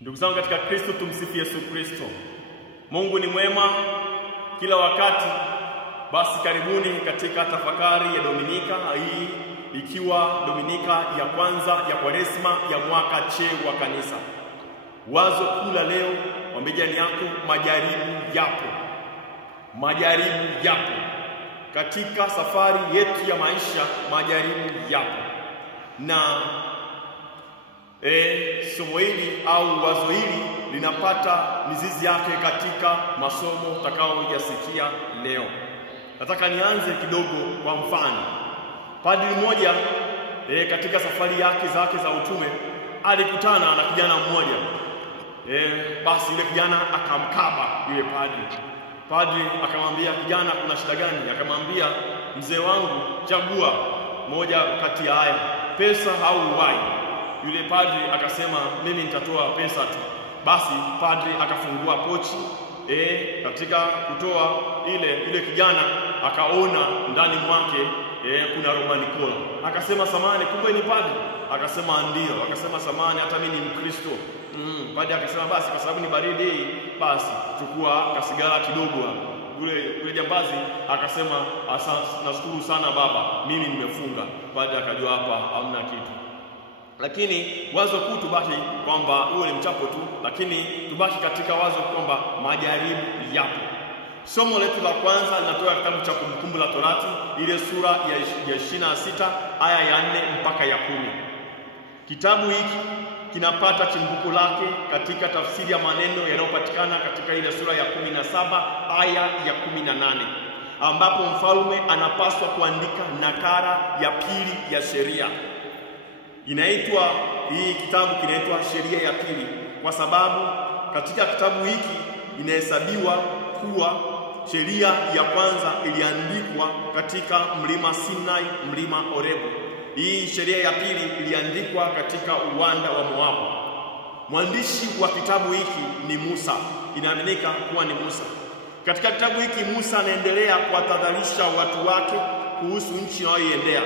Ndugu zangu katika Kristo, tumsifu Yesu Kristo. Mungu ni mwema kila wakati. Basi karibuni katika tafakari ya Dominika hii, ikiwa Dominika ya kwanza ya Kwaresma ya mwaka C wa kanisa. Wazo kuu la leo, mwambie yako, majaribu yapo. Majaribu yapo. Katika safari yetu ya maisha, majaribu yapo. Na somo hili au wazo hili linapata mizizi yake katika masomo tutakayoyasikia leo. Nataka nianze kidogo kwa mfano. Padri mmoja katika safari zake za utume alikutana na kijana mmoja. Basi yule kijana akamkaba yule padri. Padri akamwambia, kijana, kuna shida gani? Akamwambia, mzee wangu, chagua moja kati ya haya, pesa au uhai. Yule padri akasema, mimi nitatoa pesa tu. Basi padri akafungua pochi, katika kutoa ile kijana akaona ndani mwake kuna Roman cola. Akasema, samani, kumbe ni padri? Akasema, ndio. Akasema, samani, hata mimi ni Mkristo. Padri akasema, basi kwa sababu ni baridi, basi chukua kasigara kidogo. Yule jambazi akasema, nashukuru sana baba, mimi nimefunga. Padri akajua hapa hamna kitu. Lakini wazo kuu tubaki kwamba huo ni mchapo tu, lakini tubaki katika wazo kwamba majaribu yapo. Somo letu la kwanza linatoka kitabu cha Kumbukumbu la Torati, ile sura ya 26 aya ya 4 mpaka ya 10. Kitabu hiki kinapata chimbuko lake katika tafsiri ya maneno yanayopatikana katika ile sura ya 17 aya ya 18, ambapo mfalme anapaswa kuandika nakala ya pili ya sheria. Hii kitabu kinaitwa sheria ya pili kwa sababu katika kitabu hiki inahesabiwa kuwa sheria ya kwanza iliandikwa katika mlima Sinai, mlima Orebu. Hii sheria ya pili iliandikwa katika uwanda wa Moabu. Mwandishi wa kitabu hiki ni Musa, inaaminika kuwa ni Musa. Katika kitabu hiki Musa anaendelea kuwatahadharisha watu wake kuhusu nchi wanayoiendea.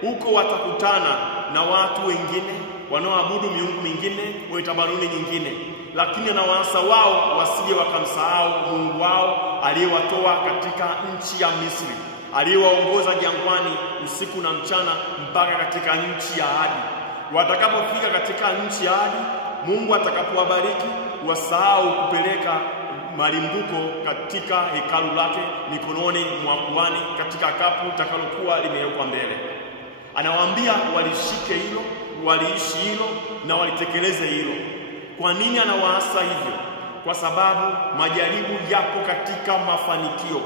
Huko watakutana na watu wengine wanaoabudu miungu mingine, wenye tamaduni nyingine, lakini anawaasa wao wasije wakamsahau Mungu wao aliyewatoa katika nchi ya Misri, aliyewaongoza jangwani usiku na mchana mpaka katika nchi ya ahadi. Watakapofika katika nchi ya ahadi, Mungu atakapowabariki, wasahau kupeleka malimbuko katika hekalu lake mikononi mwa kuhani katika kapu takalokuwa limewekwa mbele. Anawaambia walishike hilo, waliishi hilo na walitekeleze hilo. Kwa nini anawaasa hivyo? Kwa sababu majaribu yapo katika mafanikio.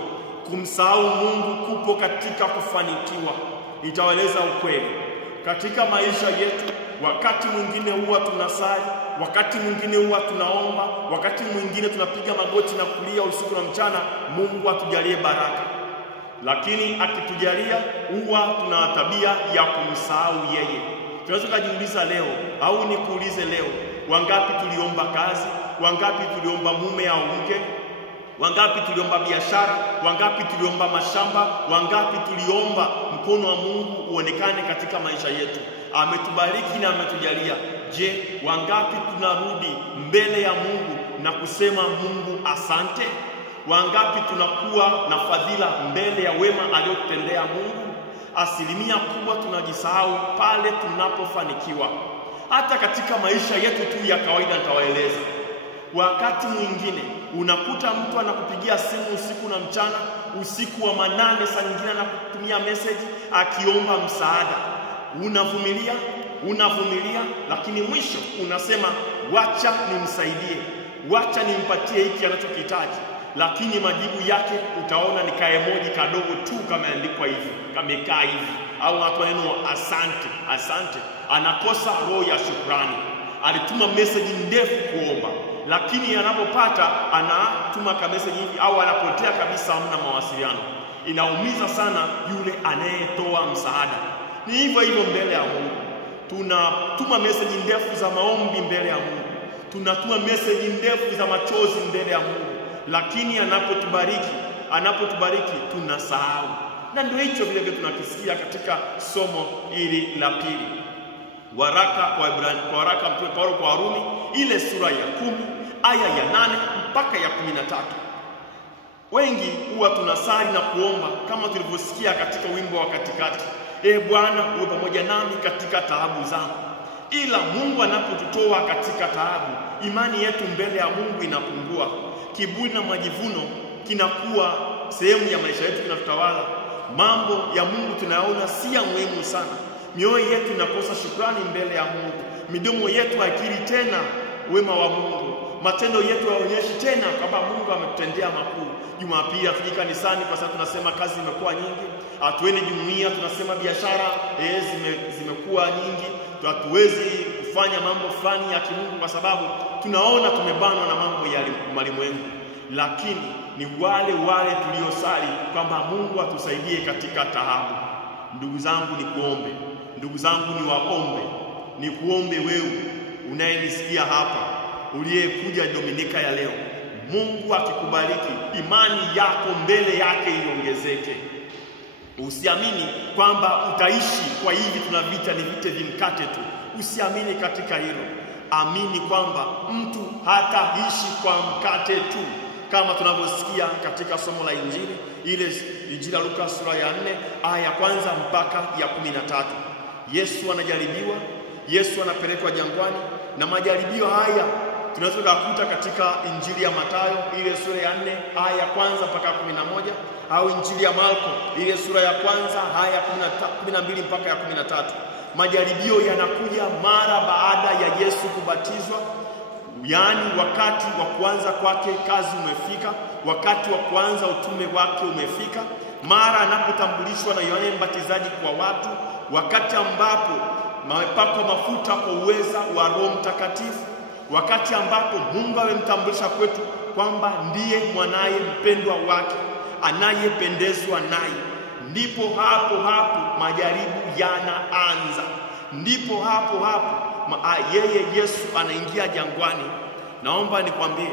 Kumsahau Mungu kupo katika kufanikiwa. Nitawaeleza ukweli. Katika maisha yetu, wakati mwingine huwa tunasali, wakati mwingine huwa tunaomba, wakati mwingine tunapiga magoti na kulia usiku na mchana, Mungu atujalie baraka. Lakini akitujalia huwa tuna tabia ya kumsahau yeye. Tunaweza kujiuliza leo, au nikuulize leo, wangapi tuliomba kazi, wangapi tuliomba mume au mke, wangapi tuliomba biashara, wangapi tuliomba mashamba, wangapi tuliomba mkono wa Mungu uonekane katika maisha yetu. Ametubariki na ametujalia. Je, wangapi tunarudi mbele ya Mungu na kusema Mungu asante? Wangapi tunakuwa na fadhila mbele ya wema aliyotendea Mungu? Asilimia kubwa tunajisahau pale tunapofanikiwa. Hata katika maisha yetu tu ya kawaida nitawaeleza. Wakati mwingine unakuta mtu anakupigia simu usiku na mchana, usiku wa manane, saa nyingine anakutumia message akiomba msaada. Unavumilia, lakini mwisho unasema wacha nimsaidie, wacha nimpatie hiki anachokihitaji. Lakini majibu yake utaona ni kaemoji kadogo tu kameandikwa hivi, kamekaa hivi, au watu neno asante. Anakosa roho ya shukrani. Alituma message ndefu kuomba, lakini anapopata anatuma ka message hivi au anapotea kabisa, hamna mawasiliano. Inaumiza sana yule anayetoa msaada. Ni hivyo mbele ya Mungu. Tunatuma message ndefu za maombi mbele ya Mungu. Tunatuma message ndefu za machozi mbele ya Mungu. Lakini anapotubariki tunasahau. Na ndio hicho vile tunakisikia katika somo hili la pili. waraka Mtume Paulo kwa Warumi ile sura ya 10 aya ya 8 mpaka ya 13. Wengi huwa tunasali na kuomba kama tulivyosikia katika wimbo wa katikati, Bwana uwe pamoja nami katika taabu zangu. Ila Mungu anapotutoa katika taabu, imani yetu mbele ya Mungu inapungua. Kiburi na majivuno kinakuwa sehemu ya maisha yetu, kinatutawala. Mambo ya Mungu tunayaona si ya muhimu sana. Mioyo yetu inakosa shukrani mbele ya Mungu. Midomo yetu haikiri tena wema wa Mungu. Matendo yetu hayaonyeshi tena kwamba Mungu ametutendea makuu. Jumapili hatuje kanisani kwa sababu tunasema kazi imekuwa nyingi. Hatuendi jumuiya, tunasema biashara zimekuwa nyingi. Hatuwezi kufanya mambo fulani ya kimungu kwa sababu tunaona tumebanwa na mambo ya malimwengu. Lakini ni wale tuliosali kwamba Mungu atusaidie katika taabu. Ndugu zangu nikuombe, ndugu zangu niwaombe, nikuombe wewe unayenisikia hapa, uliyekuja Dominika ya leo, Mungu akikubariki, imani yako mbele yake iongezeke. Usiamini kwamba utaishi kwa hivi tunavita ni vite vimkate tu. Usiamini katika hilo. Amini kwamba mtu hataishi kwa mkate tu, kama tunavyosikia katika somo la Injili, ile Injili ya Luka sura ya 4 aya ya 1 mpaka ya 13. Yesu anajaribiwa, Yesu anapelekwa jangwani, na majaribio haya tunaweza kukuta katika Injili ya Mathayo ile sura ya 4 aya ya 1 mpaka 11, au Injili ya Marko ile sura ya 1 aya ya 12 mpaka ya 13. Majaribio yanakuja mara baada ya Yesu kubatizwa, yaani wakati wa kuanza kwake kazi umefika, wakati wa kuanza utume wake umefika, mara anapotambulishwa na Yohana Mbatizaji kwa watu, wakati ambapo amepakwa mafuta kwa uweza wa Roho Mtakatifu, wakati ambapo Mungu amemtambulisha kwetu kwamba ndiye mwanaye mpendwa wake anayependezwa naye. Ndipo hapo majaribu yanaanza. Ndipo hapo yeye Yesu anaingia jangwani. Naomba nikwambie,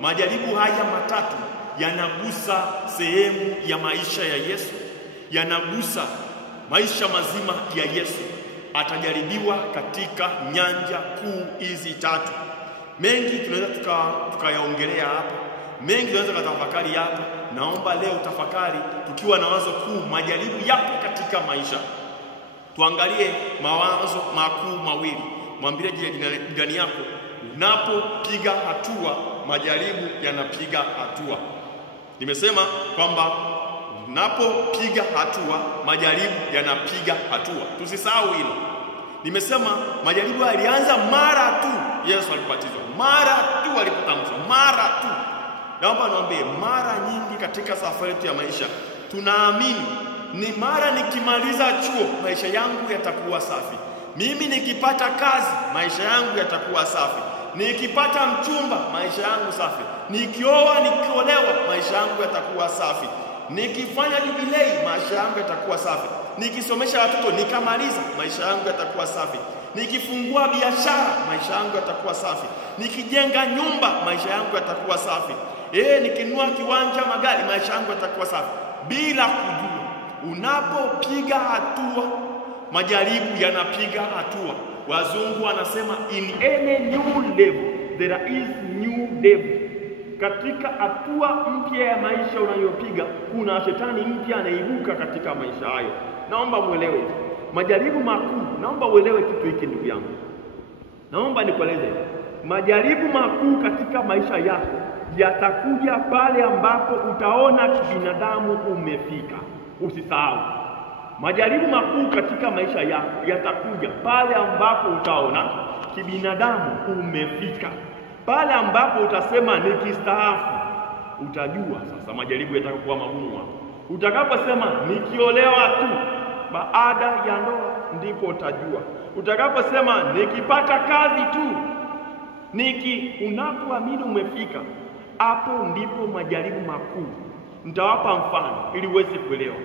majaribu haya matatu yanagusa sehemu ya maisha ya Yesu, yanagusa maisha mazima ya Yesu. Atajaribiwa katika nyanja kuu hizi tatu. Mengi tunaweza tukayaongelea hapa, mengi tunaweza kutafakari hapa. Naomba leo tafakari tukiwa na wazo kuu, majaribu yapo katika maisha. Tuangalie mawazo makuu mawili. Mwambie jirani yako, unapopiga hatua, majaribu yanapiga hatua. Nimesema kwamba unapopiga hatua, majaribu yanapiga hatua. Tusisahau hilo. Nimesema majaribu yalianza mara tu Yesu alibatizwa, mara tu alipotangazwa, mara tu. Naomba niambie, mara nyingi katika safari yetu ya maisha tunaamini ni mara nikimaliza chuo maisha yangu yatakuwa safi. Mimi nikipata kazi maisha yangu yatakuwa safi. Nikipata mchumba maisha yangu safi. Nikioa nikiolewa maisha yangu yatakuwa safi. Nikifanya jubilei maisha yangu yatakuwa safi. Nikisomesha watoto nikamaliza maisha yangu yatakuwa safi. Nikifungua biashara maisha yangu yatakuwa safi. Nikijenga nyumba maisha yangu yatakuwa safi. Nikinunua kiwanja, magari, maisha yangu yatakuwa safi. Bila kujua, unapopiga hatua, majaribu yanapiga hatua. Wazungu wanasema in any new level there is new devil. Katika hatua mpya ya maisha unayopiga, kuna shetani mpya anaibuka katika maisha hayo. Naomba muelewe majaribu makuu. Naomba uelewe kitu hiki ndugu yangu. Naomba nikueleze, majaribu makuu katika maisha yako yatakuja pale ambapo utaona kibinadamu umefika. Usisahau, majaribu makuu katika maisha yako yatakuja pale ambapo utaona kibinadamu umefika. Pale ambapo utasema nikistaafu, utajua sasa majaribu yatakuwa magumu hapo. Utakaposema nikiolewa tu baada ya ndoa, ndipo utajua. Utakaposema nikipata kazi tu, unapoamini umefika, hapo ndipo majaribu makuu. Nitawapa mfano ili uweze kuelewa.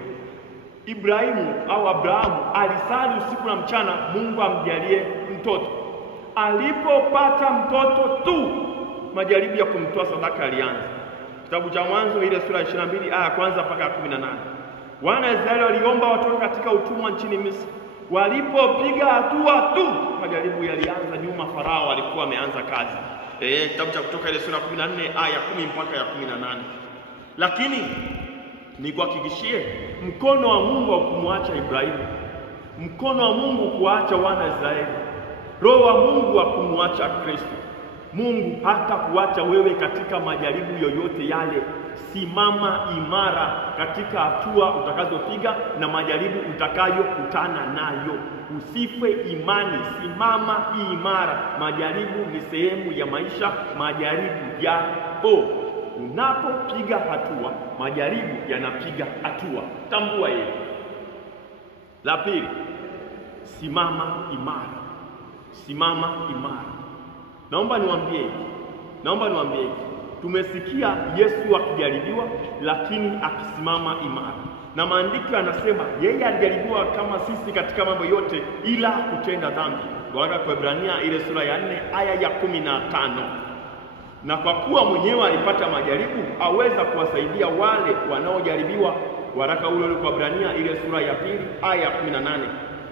Abrahamu alisali usiku na mchana Mungu amjalie mtoto. Alipopata mtoto tu, majaribu ya kumtoa sadaka alianza. Kitabu cha Mwanzo ile sura ya 22 aya ya 1 mpaka 18. Wana Israeli waliomba watoke katika utumwa nchini Misri. Walipopiga hatua tu, majaribu yalianza nyuma. Farao alikuwa ameanza kazi. Kitabu cha Kutoka ile sura 14 aya 10 mpaka ya 18. Lakini nikuhakikishie, mkono wa Mungu wa kumwacha Ibrahimu, mkono wa Mungu kuacha wana Israeli, roho wa Mungu wa kumwacha Kristo. Mungu hata kuacha wewe katika majaribu yoyote yale. Simama imara katika hatua utakazopiga na majaribu utakayokutana nayo. Usife imani, simama imara. Majaribu ni sehemu ya maisha, majaribu yapo. Unapopiga hatua, majaribu yanapiga hatua. Tambua hilo. La pili, simama imara. Simama imara. Naomba niwaambie tumesikia Yesu akijaribiwa lakini akisimama imara. Na maandiko yanasema yeye alijaribiwa kama sisi katika mambo yote ila kutenda dhambi. Waraka kwa Ibrania ile sura ya 4 aya ya 15. Na kwa kuwa mwenyewe alipata majaribu, aweza kuwasaidia wale wanaojaribiwa. Waraka ule kwa Ibrania ile sura ya 2 aya ya 18.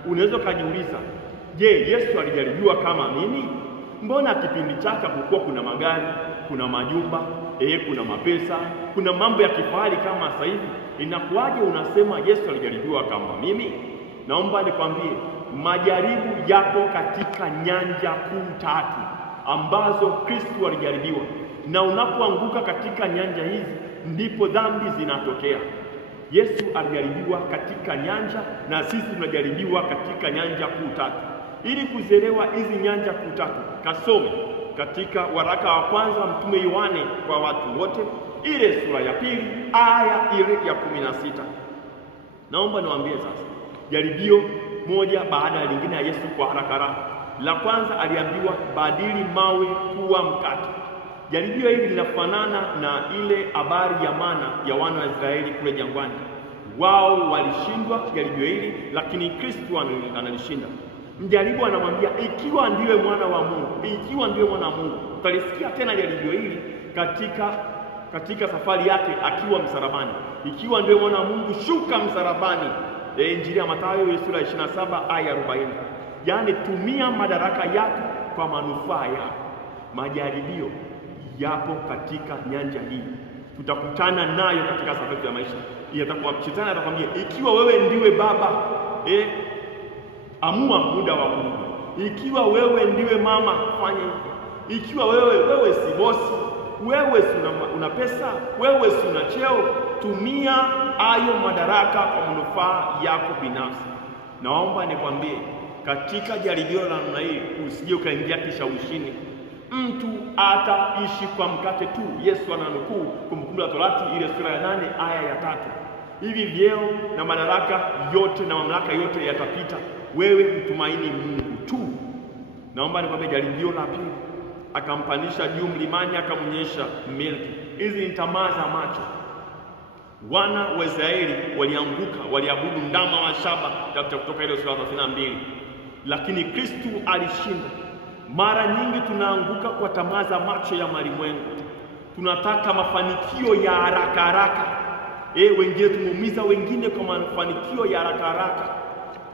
Unaweza kujiuliza, je, Yesu alijaribiwa kama mimi? Mbona kipindi chake kulikuwa kuna magari, kuna majumba, kuna mapesa, kuna mambo ya kifahari kama sasa hivi? Inakuwaje unasema Yesu alijaribiwa kama mimi? Naomba nikwambie, majaribu yapo katika nyanja kuu 3 ambazo Kristo alijaribiwa. Na unapoanguka katika nyanja hizi ndipo dhambi zinatokea. Yesu alijaribiwa katika nyanja na sisi tunajaribiwa katika nyanja kuu 3. Ili kuzielewa hizi nyanja kuu 3, kasome katika waraka wa kwanza Mtume Yohane kwa watu wote ile sura ya 2 aya ile ya 16. Naomba niwaambie sasa, jaribio moja baada ya lingine ya Yesu kwa haraka. La kwanza aliambiwa badili mawe kuwa mkate. Jaribio hili linafanana na ile habari ya mana ya wana wa Israeli kule jangwani. Wao walishindwa jaribio hili, lakini Kristo analishinda. Mjaribu anamwambia, ikiwa ndiwe mwana wa Mungu, ikiwa ndiwe mwana wa Mungu. Utalisikia tena jaribio hili katika safari yake akiwa msalabani. Ikiwa ndiwe mwana wa Mungu, shuka msalabani. Injili ya Mathayo sura 27 aya 40. Yaani tumia madaraka yako kwa manufaa yako. Majaribio yapo katika nyanja hii. Tutakutana nayo katika safari ya maisha. Shetani atakwambia, ikiwa wewe ndiwe baba, amua muda wa kurudi. Ikiwa wewe ndiwe mama, fanya hivi. Ikiwa wewe si bosi, wewe si una pesa, wewe si una cheo, tumia hayo madaraka kwa manufaa yako binafsi. Naomba nikwambie, katika jaribio la namna hii usije ukaingia kishawishini. Mtu ataishi kwa mkate tu. Yesu ananukuu Kumbukumbu la Torati ile sura ya 8 aya ya 3. Hivi vyeo na madaraka yote na mamlaka yote yatapita. Wewe mtumaini Mungu tu. Naomba nikwambie, jaribio la pili, akampandisha juu mlimani akamonyesha milki. Hizi ni tamaa za macho. Wana wa Israeli walianguka, waliabudu ndama wa shaba, Kutoka ile sura ya 32. Lakini Kristo alishinda. Mara nyingi tunaanguka kwa tamaa za macho ya malimwengu. Tunataka mafanikio ya haraka. Wengine tumeumiza wengine kwa mafanikio ya haraka.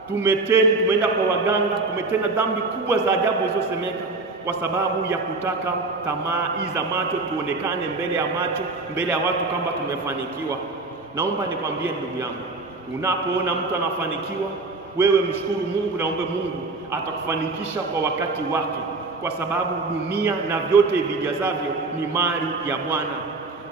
Tumeenda kwa waganga, tumetenda dhambi kubwa za ajabu zilizosemeka kwa sababu ya kutaka tamaa za macho, tuonekane mbele ya macho, mbele ya watu kwamba tumefanikiwa. Naomba nikwambie ndugu yangu, unapoona mtu anafanikiwa, wewe mshukuru Mungu, naombe Mungu atakufanikisha kwa wakati wake, kwa sababu dunia na vyote vijazavyo ni mali ya Bwana.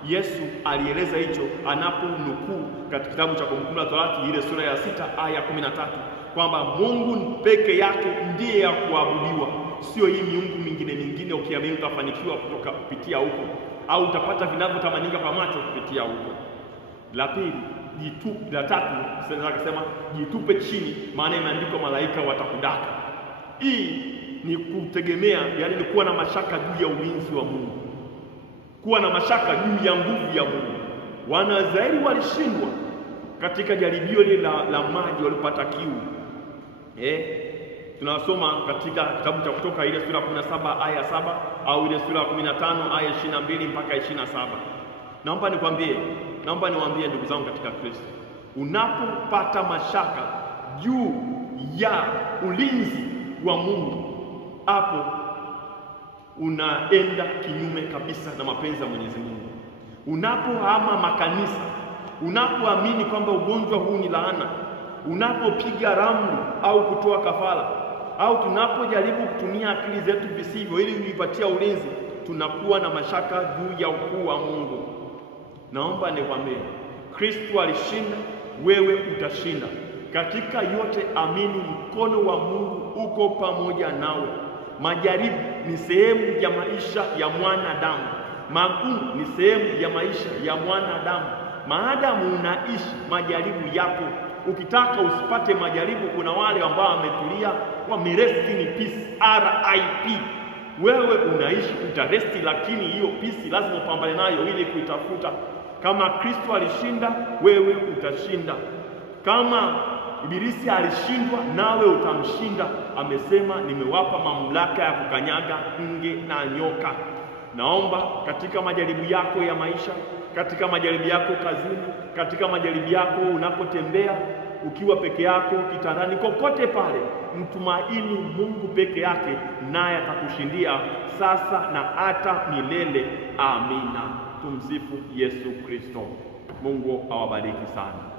Yesu alieleza hicho anaponukuu katika kitabu cha Kumbukumbu la Torati ile sura ya 6 aya 13 kwamba Mungu peke yake ndiye ya kuabudiwa, sio hii miungu mingine. Ukiamini utafanikiwa kupitia huko, au utapata vinavyotamanika kwa macho kupitia huko. La pili, la tatu, sasa akasema jitupe chini, maana imeandikwa malaika watakudaka. Hii ni kutegemea, yani ni kuwa na mashaka juu ya ulinzi wa Mungu, kuwa na mashaka juu ya nguvu ya Mungu. Wana wa Israeli walishindwa katika jaribio lile la maji, walipata kiu. Tunasoma katika kitabu cha Kutoka ile sura 17 aya 7 au ile sura 15 aya 22 mpaka 27. Naomba niwaambie ndugu zangu katika Kristo, unapopata mashaka juu ya ulinzi wa Mungu, hapo unaenda kinyume kabisa na mapenzi ya Mwenyezi Mungu. Unapohama makanisa, unapoamini kwamba ugonjwa huu ni laana, unapopiga ramli au kutoa kafara, au tunapojaribu kutumia akili zetu visivyo ili kuipatia ulinzi, tunakuwa na mashaka juu ya ukuu wa Mungu. Naomba nikwambie, Kristo alishinda, wewe utashinda. Katika yote amini, mkono wa Mungu uko pamoja nawe. Majaribu ni sehemu ya maisha ya mwanadamu. Magumu ni sehemu ya maisha ya mwanadamu. Maadamu unaishi, majaribu yapo. Ukitaka usipate majaribu, kuna wale ambao wametulia, wameresti ni peace, RIP. Wewe unaishi, utaresti, lakini hiyo peace lazima upambane nayo ili kuitafuta. Kama Kristo alishinda, wewe utashinda. Kama Ibilisi alishindwa, nawe utamshinda. Amesema, nimewapa mamlaka ya kukanyaga nge na nyoka. Naomba katika majaribu yako ya maisha, katika majaribu yako kazini, katika majaribu yako unapotembea, ukiwa peke yako kitandani, kokote pale, mtumaini Mungu peke yake, naye atakushindia sasa na hata milele. Amina. Tumsifu Yesu Kristo. Mungu awabariki sana.